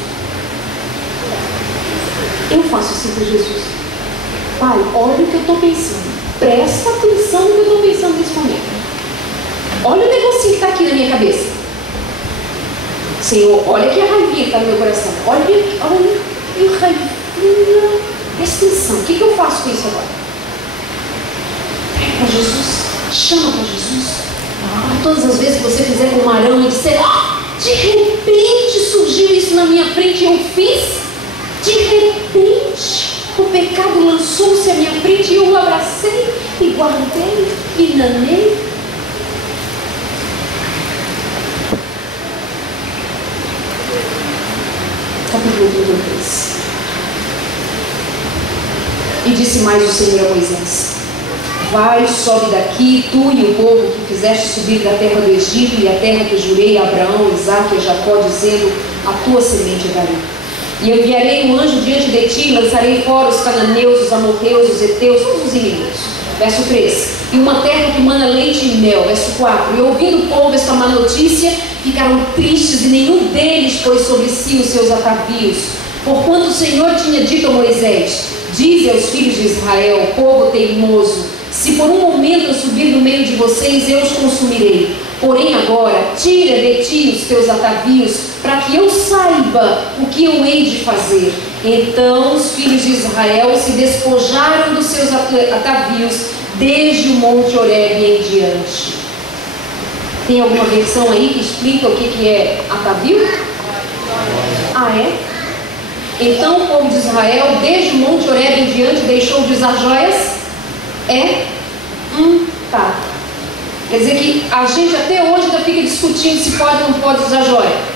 Eu faço assim para Jesus: Pai, olha o que eu estou pensando, presta atenção no que eu estou pensando nesse momento, olha o negocinho que está aqui na minha cabeça. Senhor, olha aqui a raivinha que está no meu coração, olha que raivinha, presta atenção, o que eu faço com isso agora? Pega para Jesus, chama para Jesus. Todas as vezes que você fizer como Arão e disser: de repente surgiu isso na minha frente e eu fiz. De repente o pecado lançou-se à minha frente e eu o abracei e guardei e nanei. Capítulo 32. E disse mais o Senhor a Moisés: vai, sobe daqui, tu e o povo que fizeste subir da terra do Egito, e a terra que jurei a Abraão, Isaque e a Jacó, dizendo: a tua semente darei. E eu enviarei um anjo diante de ti, lançarei fora os cananeus, os amorreus, os heteus, todos os inimigos. Verso 3. E uma terra que mana leite e mel. Verso 4. E ouvindo o povo esta má notícia, ficaram tristes, e nenhum deles pôs sobre si os seus atavios. Porquanto o Senhor tinha dito a Moisés: dize aos filhos de Israel, povo teimoso, se por um momento eu subir no meio de vocês, eu os consumirei. Porém agora, tira de ti os teus atavios, para que eu saiba o que eu hei de fazer. Então os filhos de Israel se despojaram dos seus atavios, desde o monte Horebe em diante. Tem alguma versão aí que explica o que é atavio? Ah, é? Então o povo de Israel, desde o monte Horebe em diante, deixou de usar joias? É? Tá. Quer dizer que a gente até hoje ainda fica discutindo se pode ou não pode usar joia.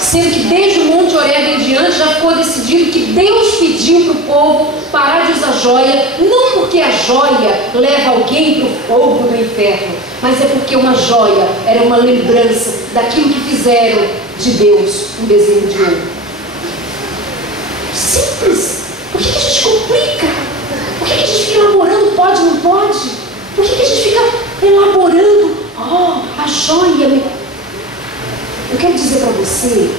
Sendo que desde o monte Horebe em diante já foi decidido que Deus pediu para o povo parar de usar joia, não porque a joia leva alguém para o fogo do inferno, mas é porque uma joia era uma lembrança daquilo que fizeram de Deus, um desenho de ouro. Simples. Por que a gente complica? Por que a gente fica elaborando pode ou não pode? Por que a gente fica elaborando a joia? Eu quero dizer para você,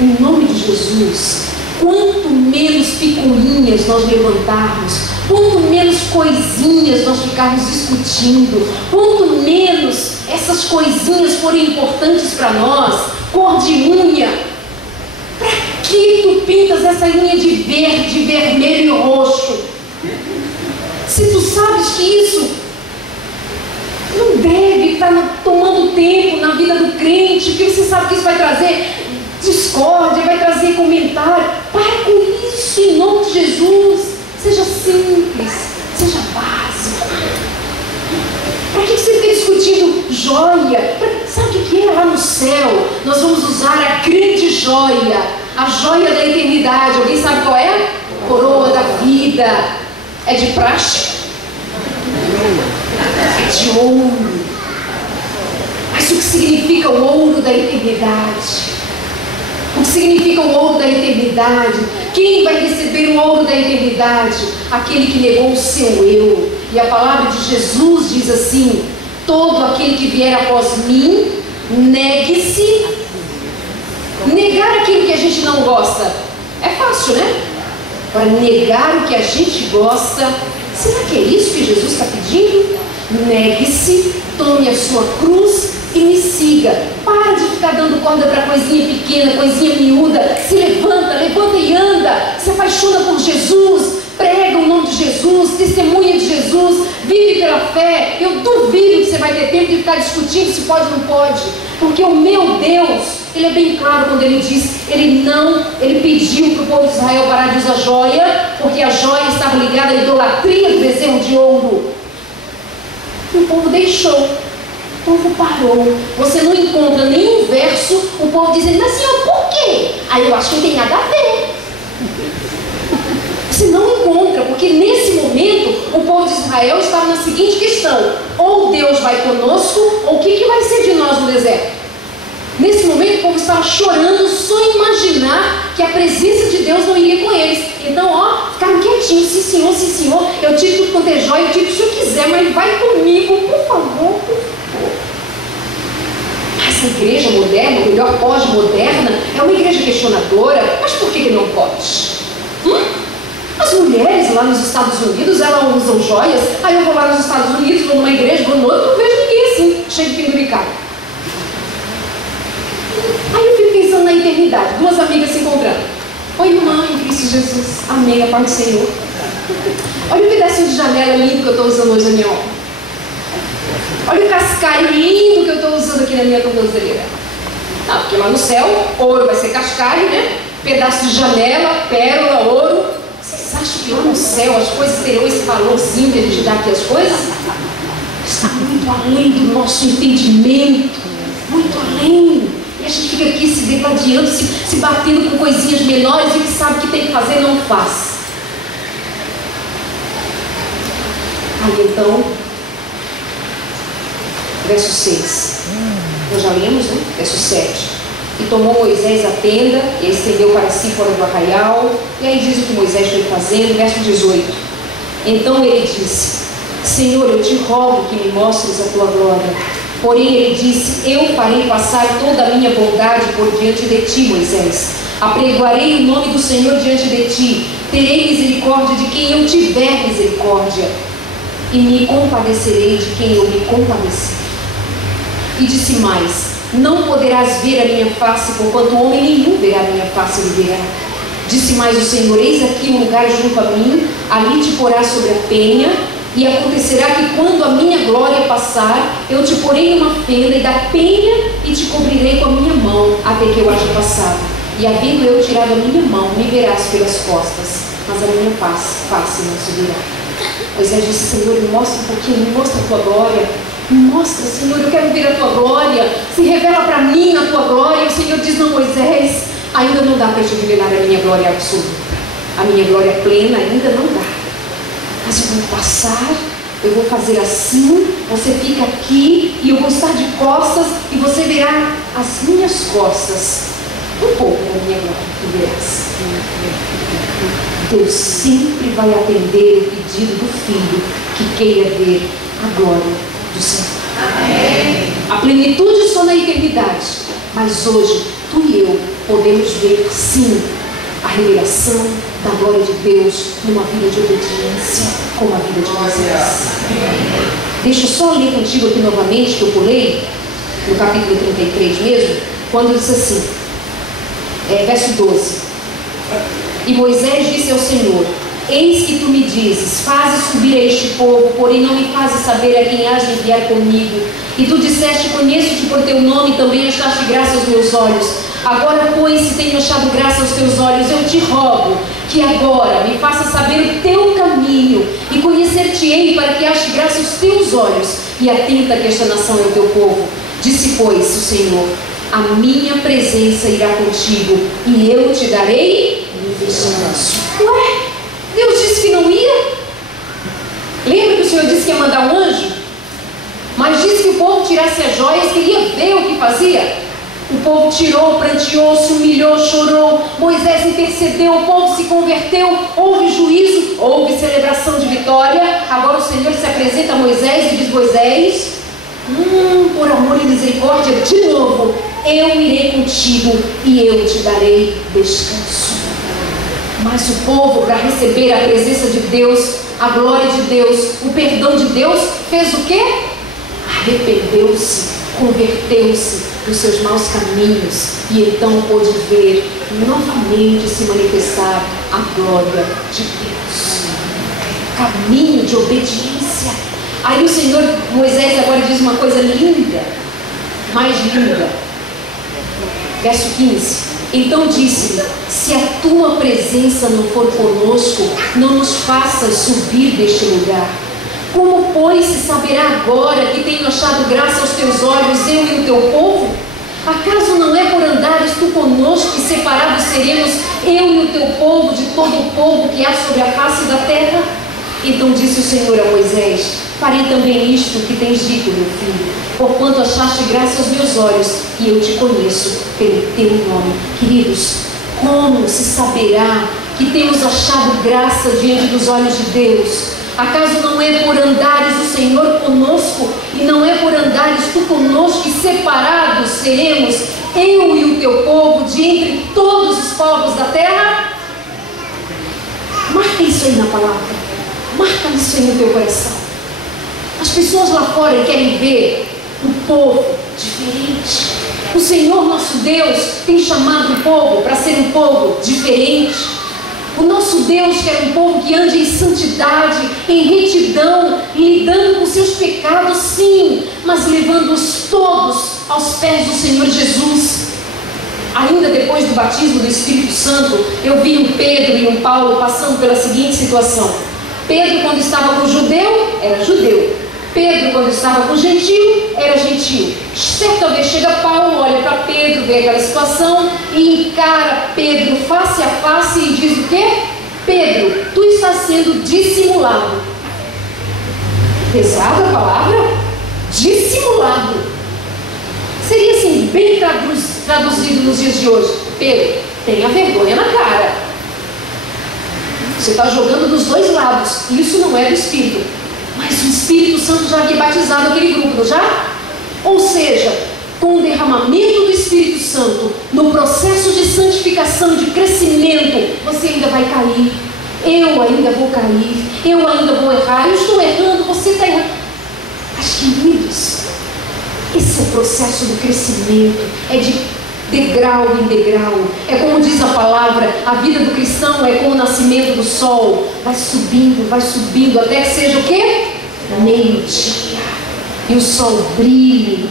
em nome de Jesus, quanto menos picuinhas nós levantarmos, quanto menos coisinhas nós ficarmos discutindo, quanto menos essas coisinhas forem importantes para nós, cor de unha, para que tu pintas essa unha de verde, vermelho e roxo? Se tu sabes que isso não deve estar tomando tempo na vida do crente, porque você sabe que isso vai trazer discórdia, vai trazer comentário. Para com isso, em nome de Jesus. Seja simples, seja básico. Para que você fica discutindo joia? Sabe o que é lá no céu? Nós vamos usar a grande joia, a joia da eternidade. Alguém sabe qual é? Coroa da vida. É de praxe? É de ouro. Mas o que significa o ouro da eternidade? O que significa o ouro da eternidade? Quem vai receber o ouro da eternidade? Aquele que negou o seu eu. E a palavra de Jesus diz assim: todo aquele que vier após mim, negue-se. Negar aquilo que a gente não gosta é fácil, né? Para negar o que a gente gosta, será que é isso que Jesus está pedindo? Negue-se, tome a sua cruz e me siga. Para de ficar dando corda para coisinha pequena, coisinha miúda. Se levanta, levanta e anda. Se apaixona por Jesus, prega o nome de Jesus, testemunha de Jesus, vive pela fé. Eu duvido que você vai ter tempo de ficar discutindo se pode ou não pode, porque o meu Deus, Ele é bem claro quando Ele diz, Ele pediu para o povo de Israel parar de usar joia, porque a joia estava ligada à idolatria do bezerro de ouro. E o povo deixou, o povo parou. Você não encontra nenhum verso o povo dizendo, mas Senhor, por quê? Aí eu acho que não tem nada a ver. Você não encontra, porque nesse momento o povo de Israel estava na seguinte questão: ou Deus vai conosco, ou o que vai ser de nós no deserto? Nesse momento o povo estava chorando, só imaginar que a presença de Deus não iria com eles. Então, ficaram quietinhos, sim senhor, eu tive tudo quanto é jóia, eu tive o que o senhor quiser, mas vai comigo, por favor, por favor. Essa igreja moderna, ou melhor, pós-moderna, é uma igreja questionadora. Mas por que não pode? As mulheres lá nos Estados Unidos, elas usam joias. Aí eu vou lá nos Estados Unidos, vou numa igreja, vou no outro, não vejo ninguém assim, cheio de penduricado. Aí eu fico pensando na eternidade, duas amigas se encontrando. Oi, irmã, em Cristo Jesus, amém, a paz do Senhor. Olha o pedacinho de janela lindo que eu estou usando hoje na minha obra. Olha o cascalho lindo que eu estou usando aqui na minha tornozeleira. Ah, porque lá no céu, ouro vai ser cascalho, né? Pedaço de janela, pérola, ouro. Vocês acham que lá no céu as coisas terão esse valorzinho que a gente dá aqui às coisas? Está muito além do nosso entendimento, muito além. E a gente fica aqui se degladiando, se batendo com coisinhas menores, e o que sabe que tem que fazer não faz. Aí então, verso 6. Nós já lemos, né? Verso 7. E tomou Moisés a tenda e a estendeu para si fora do arraial. E aí diz o que Moisés foi fazendo, verso 18. Então ele disse: Senhor, eu te rogo que me mostres a tua glória. Porém ele disse: eu farei passar toda a minha bondade por diante de ti, Moisés. Apregoarei o nome do Senhor diante de ti. Terei misericórdia de quem eu tiver misericórdia, e me compadecerei de quem eu me compadecer. E disse mais: não poderás ver a minha face, porquanto homem nenhum verá a minha face e viverá. Disse mais o Senhor: eis aqui um lugar junto a mim, ali te porás sobre a penha, e acontecerá que quando a minha glória passar, eu te porei numa fenda e da penha, e te cobrirei com a minha mão, até que eu haja passado. E havendo eu tirado a minha mão, me verás pelas costas, mas a minha face não se verá. Moisés disse: Senhor, me mostra um pouquinho, me mostra a tua glória. Me mostra, Senhor, eu quero ver a tua glória. Se revela para mim a tua glória. E o Senhor diz: não, Moisés, ainda não dá para te revelar a minha glória absoluta. A minha glória plena ainda não dá. Mas eu vou passar, eu vou fazer assim, você fica aqui e eu vou estar de costas e você verá as minhas costas. Um pouco da minha glória, tu verás. Deus sempre vai atender o pedido do filho que queira ver a glória do Senhor. Amém. A plenitude só na eternidade, mas hoje tu e eu podemos ver sim a revelação da glória de Deus numa vida de obediência, como a vida de Moisés. Deixa eu só ler contigo aqui novamente, que eu pulei no capítulo 33 mesmo, quando diz assim, verso 12: e Moisés disse ao Senhor: eis que tu me dizes, fazes subir a este povo, porém não me fazes saber a quem has de enviar comigo. E tu disseste: conheço-te por teu nome, e também achaste graça aos meus olhos. Agora, pois, se tenho achado graça aos teus olhos, eu te rogo que agora me faça saber o teu caminho, e conhecer-te-ei para que ache graça aos teus olhos, e atenta que esta nação é o teu povo. Disse, pois, o Senhor: a minha presença irá contigo, e eu te darei descanso. Ué? Deus disse que não ia? Lembra que o Senhor disse que ia mandar um anjo? Mas disse que o povo tirasse as joias, queria ver o que fazia. O povo tirou, pranteou, se humilhou, chorou. Moisés intercedeu, o povo se converteu, houve juízo, houve celebração de vitória. Agora o Senhor se apresenta a Moisés e diz: Moisés, por amor e misericórdia, de novo, eu irei contigo e eu te darei descanso. Mas o povo, para receber a presença de Deus, a glória de Deus, o perdão de Deus, fez o quê? Arrependeu-se, converteu-se dos seus maus caminhos, e então pôde ver novamente se manifestar a glória de Deus. Caminho de obediência. Aí o Senhor, Moisés agora diz uma coisa linda, mais linda. Verso 15: então disse-lhe: se a tua presença não for conosco, não nos faças subir deste lugar. Como, pois, se saberá agora que tenho achado graça aos teus olhos, eu e o teu povo? Acaso não é por andares tu conosco, e separados seremos eu e o teu povo de todo o povo que há sobre a face da terra? Então disse o Senhor a Moisés: farei também isto que tens dito, meu filho, porquanto achaste graça aos meus olhos, e eu te conheço pelo teu nome. Queridos, como se saberá que temos achado graça diante dos olhos de Deus? Acaso não é por andares o Senhor conosco, e não é por andares tu conosco, e separados seremos eu e o teu povo de entre todos os povos da terra? Marca isso aí na palavra, marca isso aí no teu coração. As pessoas lá fora querem ver um povo diferente. O Senhor nosso Deus tem chamado o povo para ser um povo diferente. O nosso Deus quer um povo que ande em santidade, em retidão, lidando com seus pecados, sim, mas levando-os todos aos pés do Senhor Jesus. Ainda depois do batismo do Espírito Santo, eu vi um Pedro e um Paulo passando pela seguinte situação. Pedro, quando estava com o judeu, era judeu. Pedro, quando estava com o gentil, era gentil. Certa vez chega Paulo, olha para Pedro, vê aquela situação e encara Pedro face a face e diz o quê? Pedro, tu estás sendo dissimulado. Pesada a palavra? Dissimulado. Seria assim, bem traduzido nos dias de hoje? Pedro, tenha vergonha na cara. Você está jogando dos dois lados. Isso não é do Espírito. Mas o Espírito Santo já havia batizado aquele grupo, não já? Ou seja, com o derramamento do Espírito Santo, no processo de santificação, de crescimento, você ainda vai cair. Eu ainda vou cair. Eu ainda vou errar. Eu estou errando, você está errando. Mas, queridos, esse é o processo do crescimento. É de degrau em degrau. É como diz a palavra, a vida do cristão é como o nascimento do sol. Vai subindo, até que seja o quê? Meio-dia. E o sol brilhe.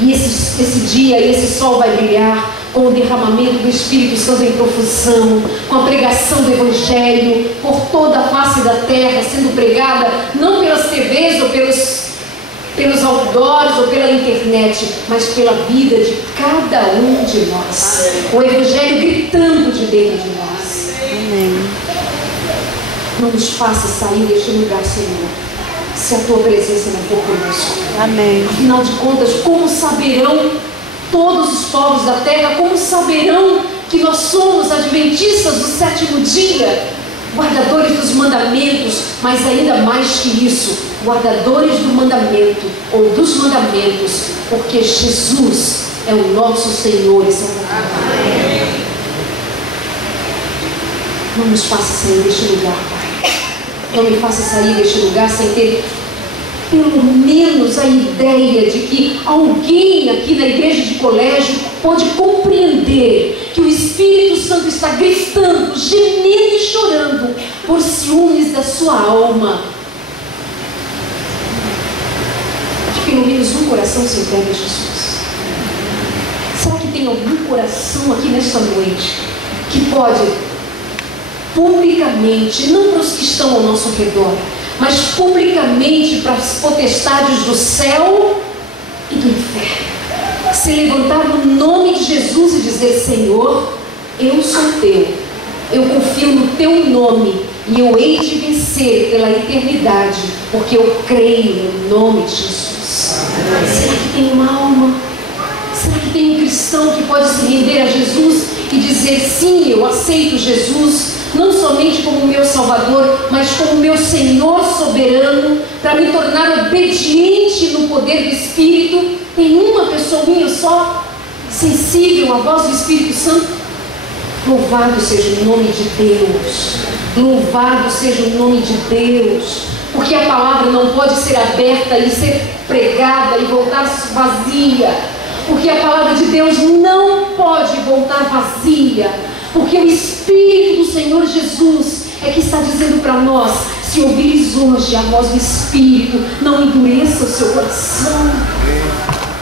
E esse dia, esse sol vai brilhar com o derramamento do Espírito Santo em profusão, com a pregação do Evangelho por toda a face da terra, sendo pregada não pelas TVs ou pelos outdoors ou pela internet, mas pela vida de cada um de nós. O Evangelho gritando de dentro de nós. Amém. Não nos faça sair deste lugar, Senhor, se a Tua presença não for conosco. Amém. Afinal de contas, como saberão todos os povos da terra, como saberão que nós somos adventistas do sétimo dia, guardadores dos mandamentos, mas ainda mais que isso, guardadores do mandamento ou dos mandamentos, porque Jesus é o nosso Senhor e Salvador. Não nos faça sair deste lugar, Pai. Não me faça sair deste lugar sem ter pelo menos a ideia de que alguém aqui na igreja de colégio pode compreender que o Espírito Santo está gritando, gemendo e chorando por ciúmes da sua alma. De pelo menos um coração se entregue a Jesus. Será que tem algum coração aqui nesta noite que pode publicamente, não para os que estão ao nosso redor, mas publicamente para as potestades do céu e do inferno, se levantar no nome de Jesus e dizer: Senhor, eu sou teu, eu confio no teu nome e eu hei de vencer pela eternidade, porque eu creio no nome de Jesus. Será que tem uma alma? Será que tem um cristão que pode se render a Jesus e dizer: sim, eu aceito Jesus, não somente como meu Salvador, mas como meu Senhor soberano, para me tornar obediente no poder do Espírito? Tem uma pessoinha só, sensível à voz do Espírito Santo? Louvado seja o nome de Deus, louvado seja o nome de Deus, porque a palavra não pode ser aberta e ser pregada e voltar vazia, porque a palavra de Deus não pode voltar vazia, porque o Espírito do Senhor Jesus é que está dizendo para nós: se ouvires hoje a voz do Espírito, não endureça o seu coração,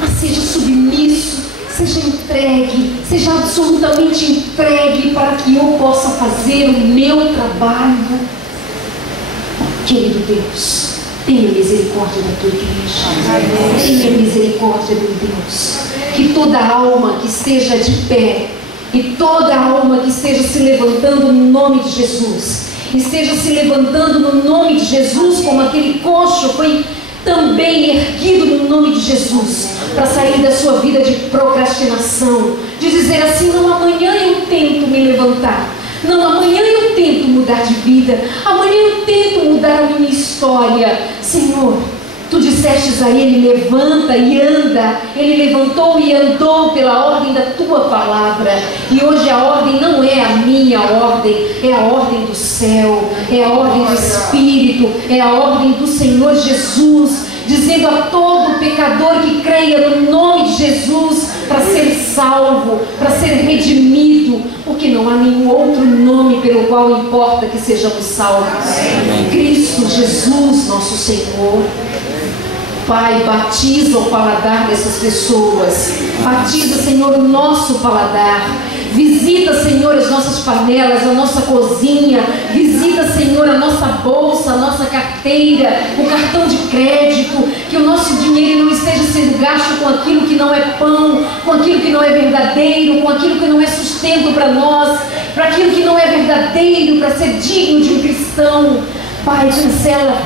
mas seja submisso, seja entregue, seja absolutamente entregue para que eu possa fazer o meu trabalho. Querido Deus, tenha misericórdia da tua igreja. Tenha misericórdia, meu Deus, que toda alma que esteja de pé e toda alma que esteja se levantando no nome de Jesus, esteja se levantando no nome de Jesus, como aquele coxo foi também erguido no nome de Jesus, para sair da sua vida de procrastinação, de dizer assim: não, amanhã eu tento me levantar, não, amanhã eu tento mudar de vida, amanhã eu tento mudar a minha história. Senhor, tu dissestes a ele: levanta e anda. Ele levantou e andou pela ordem da tua palavra. E hoje a ordem não é a minha ordem, é a ordem do céu, é a ordem do Espírito, é a ordem do Senhor Jesus, dizendo a todo pecador que creia no nome de Jesus para ser salvo, para ser redimido, porque não há nenhum outro nome pelo qual importa que sejamos salvos. Cristo Jesus, nosso Senhor. Pai, batiza o paladar dessas pessoas. Batiza, Senhor, o nosso paladar. Visita, Senhor, as nossas panelas, a nossa cozinha. Visita, Senhor, a nossa bolsa, a nossa carteira, o cartão de crédito. Que o nosso dinheiro não esteja sendo gasto com aquilo que não é pão, com aquilo que não é verdadeiro, com aquilo que não é sustento para nós, para aquilo que não é verdadeiro, para ser digno de um cristão. Pai, cancela,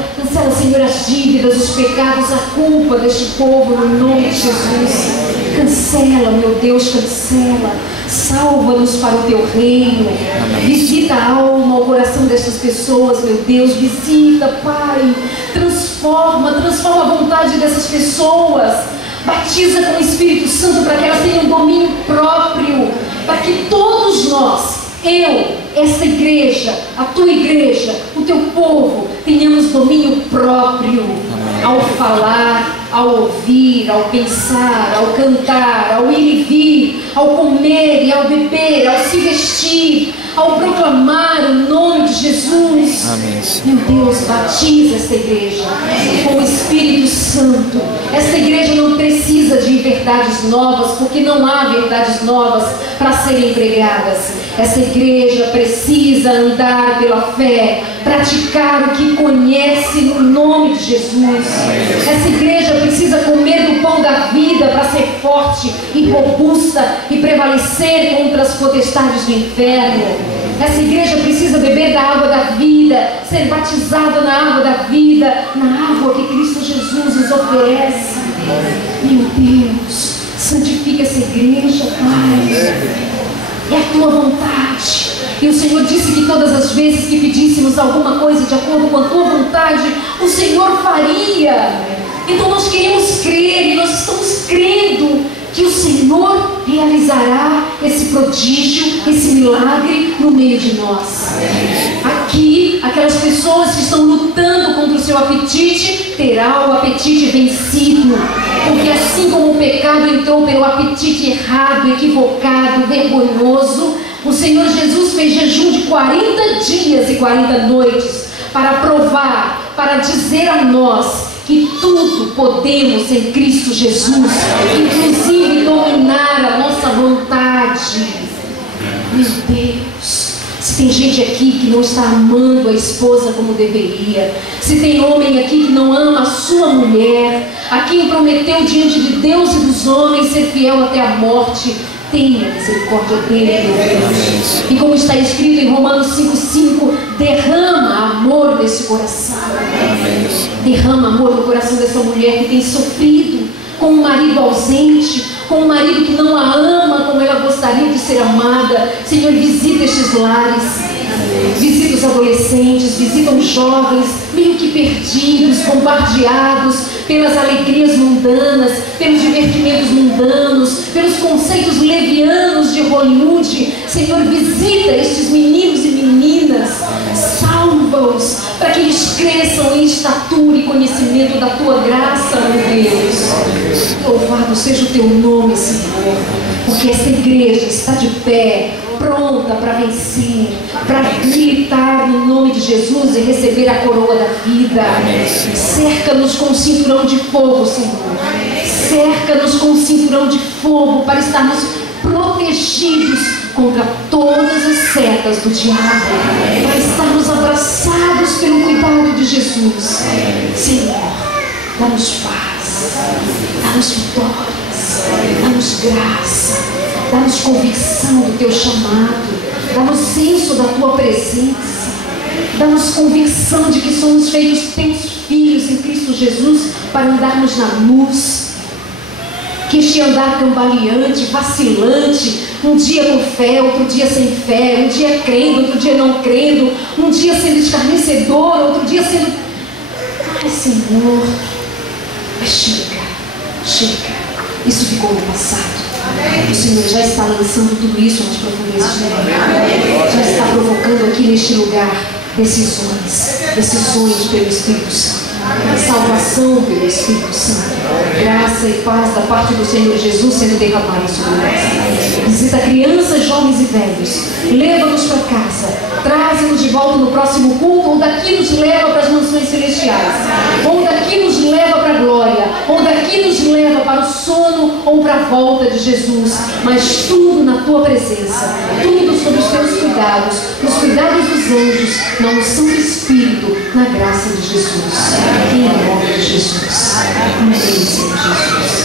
Senhor, as dívidas, os pecados, a culpa deste povo, no nome de Jesus. Cancela, meu Deus, cancela. Salva-nos para o teu reino. Visita a alma, o coração destas pessoas, meu Deus. Visita, Pai. Transforma a vontade dessas pessoas. Batiza com o Espírito Santo para que elas tenham domínio próprio. Para que todos nós, essa igreja, a tua igreja, o teu povo, tenhamos domínio próprio. Ao falar, ao ouvir, ao pensar, ao cantar, ao ir e vir, ao comer e ao beber, ao se vestir, ao proclamar o nome de Jesus. Amém. Meu Deus, batiza esta igreja com o Espírito Santo. Esta igreja não precisa de verdades novas, porque não há verdades novas para serem pregadas. Essa igreja precisa andar pela fé, praticar o que conhece no nome de Jesus. Essa igreja precisa comer do pão da vida para ser forte e robusta e prevalecer contra as potestades do inferno. Essa igreja precisa beber da água da vida, ser batizada na água da vida, na água que Cristo Jesus nos oferece. Meu Deus, santifica essa igreja, Pai. É a tua vontade. E o Senhor disse que todas as vezes que pedíssemos alguma coisa de acordo com a tua vontade, o Senhor faria. Então nós queremos crer, e nós estamos crendo que o Senhor realizará esse prodígio, esse milagre no meio de nós. Aqui, aquelas pessoas que estão lutando contra o seu apetite, terá o apetite vencido. Porque assim como o pecado entrou pelo apetite errado, equivocado, vergonhoso, o Senhor Jesus fez jejum de 40 dias e 40 noites para provar, para dizer a nós que tudo podemos em Cristo Jesus, inclusive dominar a nossa vontade. Meu Deus, se tem gente aqui que não está amando a esposa como deveria, se tem homem aqui que não ama a sua mulher, a quem prometeu diante de Deus e dos homens ser fiel até a morte, tenha misericórdia dele, meu Deus. E como está escrito em Romanos 5,5, derrama amor nesse coração. Derrama amor no coração dessa mulher que tem sofrido com um marido ausente, com um marido que não a ama como ela gostaria de ser amada. Senhor, visita estes lares, visita os adolescentes, visita os jovens, meio que perdidos, bombardeados pelas alegrias mundanas, pelos divertimentos mundanos, pelos conceitos levianos de Hollywood. Senhor, visita estes meninos e meninas, salva-os, para que eles cresçam em estatura e conhecimento da Tua graça, meu Deus. Louvado seja o Teu nome, Senhor, porque essa igreja está de pé, pronta para vencer, para gritar no nome de Jesus e receber a coroa da vida. Cerca-nos com um cinturão de fogo, Senhor. Cerca-nos com um cinturão de fogo para estarmos protegidos contra todas as setas do diabo, para estarmos abraçados pelo cuidado de Jesus. Senhor, dá-nos paz, dá-nos vitórias, dá-nos graça, dá-nos convicção do Teu chamado, dá-nos senso da Tua presença, dá-nos convicção de que somos feitos Teus filhos em Cristo Jesus para andarmos na luz. Que este andar cambaleante, vacilante, um dia com fé, outro dia sem fé, um dia crendo, outro dia não crendo, um dia sendo escarnecedor, outro dia sendo... Ai, Senhor, mas chega, isso ficou no passado. O Senhor já está lançando tudo isso nas profundezas do mar. Já está provocando aqui neste lugar decisões pelo Espírito Santo, salvação pelo Espírito Santo, graça e paz da parte do Senhor Jesus sendo derramada sobre nós. Visita crianças, jovens e velhos, leva-nos para casa, traze-nos de volta no próximo culto, ou daqui nos leva para as mansões celestiais, ou daqui nos leva para a glória, ou daqui nos leva para o sono ou para a volta de Jesus, mas tudo na Tua presença, tudo sob os Teus cuidados, nos cuidados dos anjos, na unção do Espírito, na graça de Jesus, em nome de Jesus. Amém, Senhor Jesus.